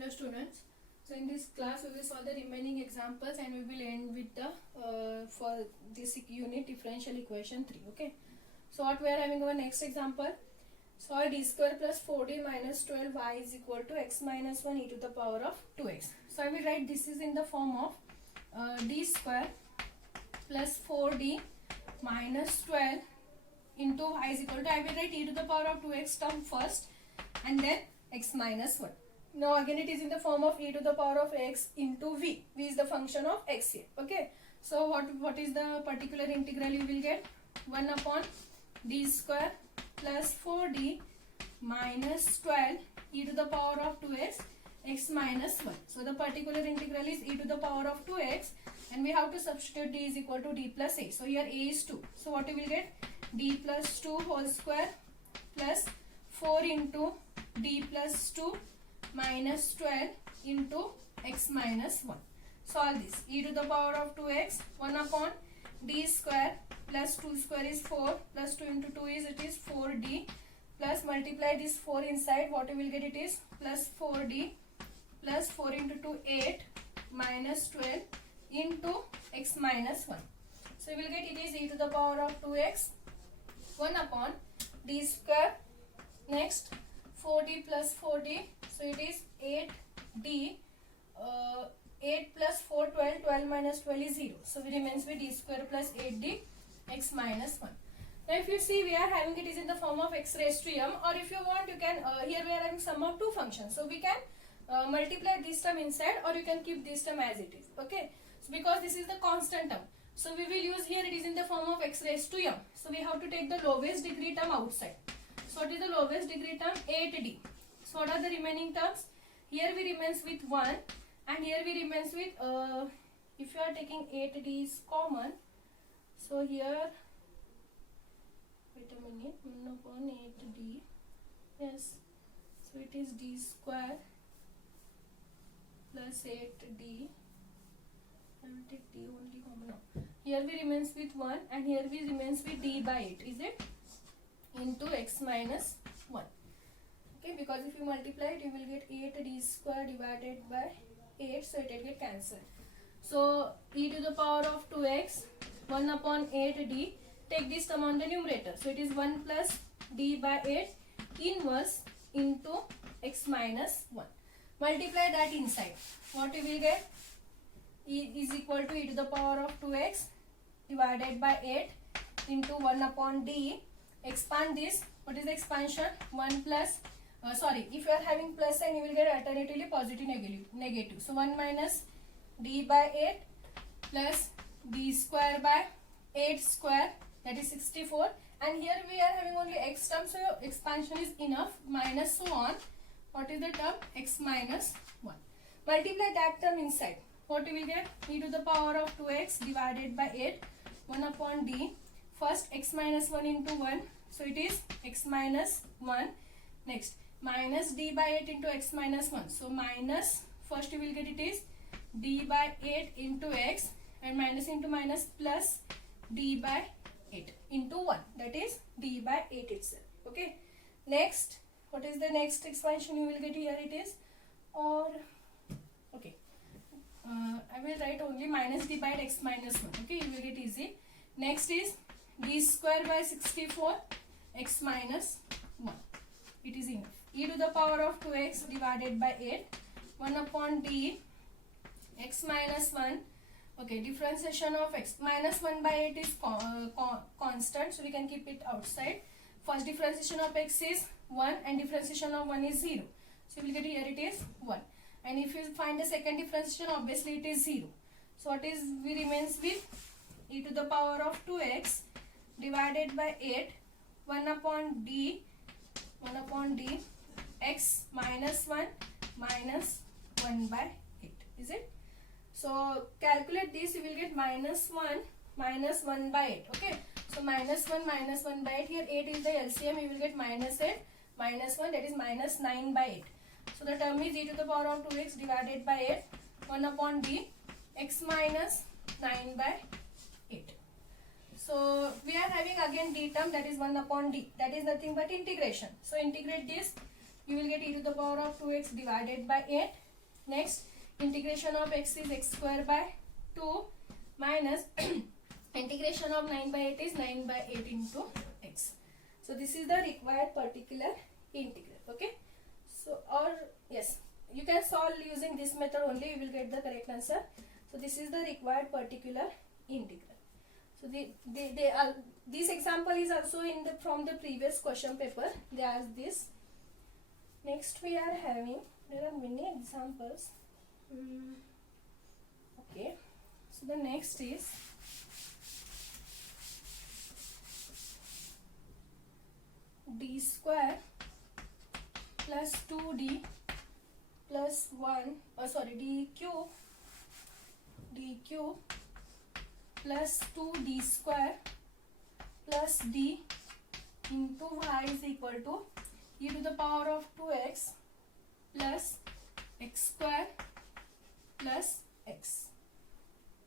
Hello students. So in this class we will solve the remaining examples and we will end with the for this unit differential equation 3. Okay. So what we are having our next example. So d square plus 4d minus 12y is equal to x minus 1 e to the power of 2x. So I will write this is in the form of d square plus 4d minus 12 into y is equal to, I will write e to the power of 2x term first and then x minus 1. Now again it is in the form of e to the power of x into v. V is the function of x here. Okay. So what is the particular integral you will get? 1 upon d square plus 4d minus 12 e to the power of 2x x minus 1. So the particular integral is e to the power of 2x and we have to substitute d is equal to d plus a. So here a is 2. So what you will get? D plus 2 whole square plus 4 into d plus 2 minus 12 into x minus 1. Solve this. E to the power of 2x 1 upon d square plus 2 square is 4 plus 2 into 2 is it is 4d plus multiply this 4 inside, what you will get it is plus 4d plus 4 into 2 8 minus 12 into x minus 1. So you will get it is e to the power of 2x 1 upon d square, next 4d plus 4d, so it is 8d, 8 plus 4 12, 12 minus 12 is 0, so we remains with d square plus 8d x minus 1. Now if you see we are having it is in the form of x raised to m, or if you want you can here we are having sum of two functions, so we can multiply this term inside or you can keep this term as it is. Okay, so because this is the constant term, so we will use here it is in the form of x raised to m, so we have to take the lowest degree term outside. So what is the lowest degree term? 8d. So what are the remaining terms? Here we remains with 1 and here we remains with if you are taking 8d is common, so here wait a minute, 1 upon 8d, yes, so it is d square plus 8d. I will take d only common now. Here we remains with 1 and here we remains with d by 8, is it? Into x minus 1. Okay, because if you multiply it you will get 8d square divided by 8, so it will get cancelled. So e to the power of 2x 1 upon 8d, take this term on the numerator, so it is 1 plus d by 8 inverse into x minus 1. Multiply that inside, what you will get? E is equal to e to the power of 2x divided by 8 into 1 upon d. Expand this, what is the expansion? 1 plus if you are having plus sign you will get alternatively positive negative, so 1 minus d by 8 plus d square by 8 square, that is 64, and here we are having only x term, so your expansion is enough, minus so on, what is the term? X minus 1. Multiply that term inside, what you will get? E to the power of 2x divided by 8 1 upon d, first x minus 1 into 1, so it is x minus 1, next minus d by 8 into x minus 1, so minus, first you will get it is d by 8 into x and minus into minus plus d by 8 into 1, that is d by 8 itself. Okay, next what is the next expansion you will get? Here it is, or okay, I will write only minus d by 8 x minus 1. Okay, you will get easy. Next is d square by 64 x minus 1, it is enough. E to the power of 2x divided by 8 1 upon d x minus 1. Okay, differentiation of x minus 1 by 8 is constant, so we can keep it outside. First differentiation of x is 1 and differentiation of 1 is 0, so we will get here it is 1, and if you find the second differentiation obviously it is 0. So what is we remains with e to the power of 2x divided by 8 1 upon d x minus 1 minus 1 by 8, is it? So calculate this, you will get minus 1 minus 1 by 8. Okay, so minus 1 by 8, here 8 is the LCM, you will get minus 8 minus 1, that is minus 9 by 8. So the term is e to the power of 2x divided by 8 1 upon d x minus 9 by 8. So we are having again d term, that is 1 upon d, that is nothing but integration. So integrate this, you will get e to the power of 2x divided by 8 Next, integration of x is x square by 2 minus integration of 9 by 8 is 9 by 8 into x. So this is the required particular integral. Okay. So, or yes, you can solve using this method only, you will get the correct answer. So this is the required particular integral. So this example is also in the from the previous question paper. They asked this. Next we are having, there are many examples. Okay. So the next is d square plus 2d plus 1, d cube plus 2d square plus d into y is equal to e to the power of 2x plus x square plus x.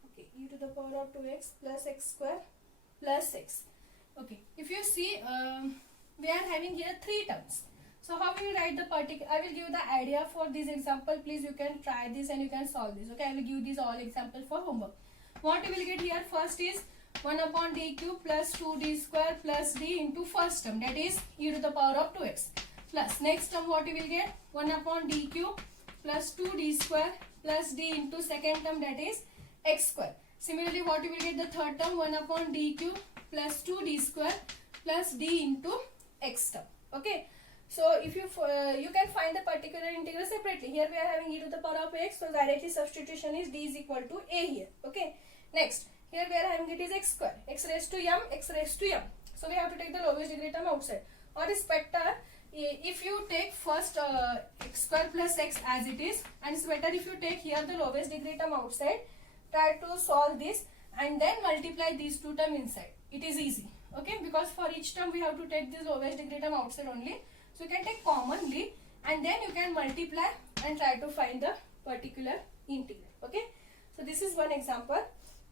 Okay, e to the power of 2x plus x square plus x. Okay, if you see, we are having here three terms. So how will you write the particular? I will give the idea for this example. Please, you can try this and you can solve this. Okay, I will give these all example for homework. What you will get here first is 1 upon d cube plus 2d square plus d into first term, that is e to the power of 2x, plus next term what you will get 1 upon d cube plus 2d square plus d into second term, that is x square. Similarly, what you will get the third term 1 upon d cube plus 2d square plus d into x term. Okay. So if you you can find the particular integral separately. Here we are having e to the power of x, so directly substitution is d is equal to a here. Okay. Next, here we are having it is x square, x raised to m, x raised to m. So we have to take the lowest degree term outside. Or is better if you take first x square plus x as it is, and it's better if you take here the lowest degree term outside. Try to solve this and then multiply these two terms inside. It is easy. Okay, because for each term we have to take this lowest degree term outside only. So you can take commonly and then you can multiply and try to find the particular integral. Okay, so this is one example.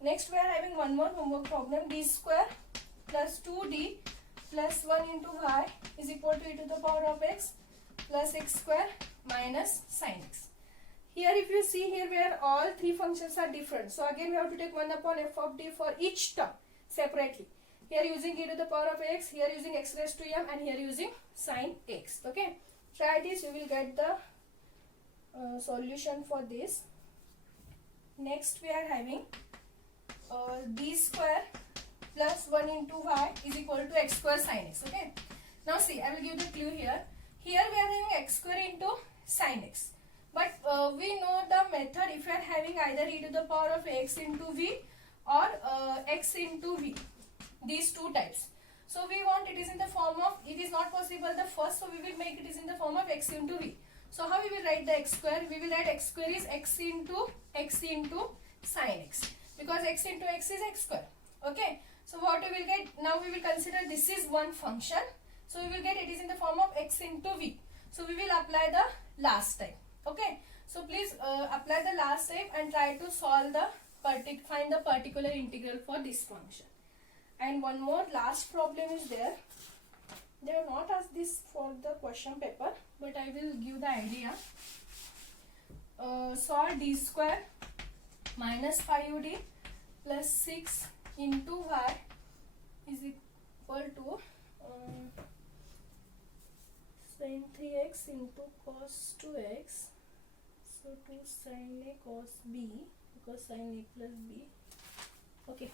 Next we are having one more homework problem. D square plus 2d plus 1 into y is equal to e to the power of x plus x square minus sin x. Here if you see, here where all three functions are different. So again we have to take 1 upon f of d for each term separately. Here using e to the power of x, here using x raised to m, and here using sin x. Okay, try this, you will get the solution for this. Next we are having d square plus 1 into y is equal to x square sin x. Okay, now see, I will give the clue here. Here we are having x square into sin x, but we know the method. If you are having either e to the power of x into v or x into v, these two types. So we want it is in the form of, it is not possible the first, so we will make it is in the form of x into v. So how we will write the x square? We will write x square is x into sin x, because x into x is x square. Okay, so what we will get, now we will consider this is one function, so we will get it is in the form of x into v. So we will apply the last type. Okay, so please apply the last type and try to solve the find the particular integral for this function. And one more last problem is there. They have not asked this for the question paper, but I will give the idea. Solve d square minus 5d plus 6 into y is equal to sin 3x into cos 2x. So 2 sin a cos b, because sin a plus b. Okay,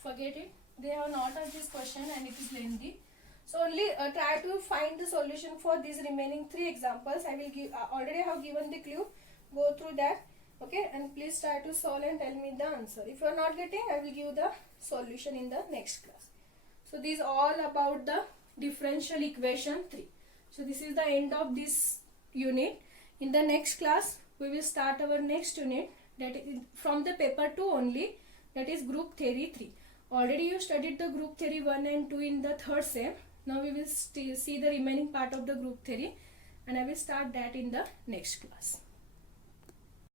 forget it. They have not asked this question and it is lengthy. So only try to find the solution for these remaining three examples. I will give already have given the clue. Go through that. Okay, and please try to solve and tell me the answer. If you are not getting, I will give the solution in the next class. So this is all about the differential equation 3. So this is the end of this unit. In the next class, we will start our next unit, that is from the paper 2 only, that is group theory 3. Already you studied the group theory 1 and 2 in the third sem. Now we will see the remaining part of the group theory, and I will start that in the next class.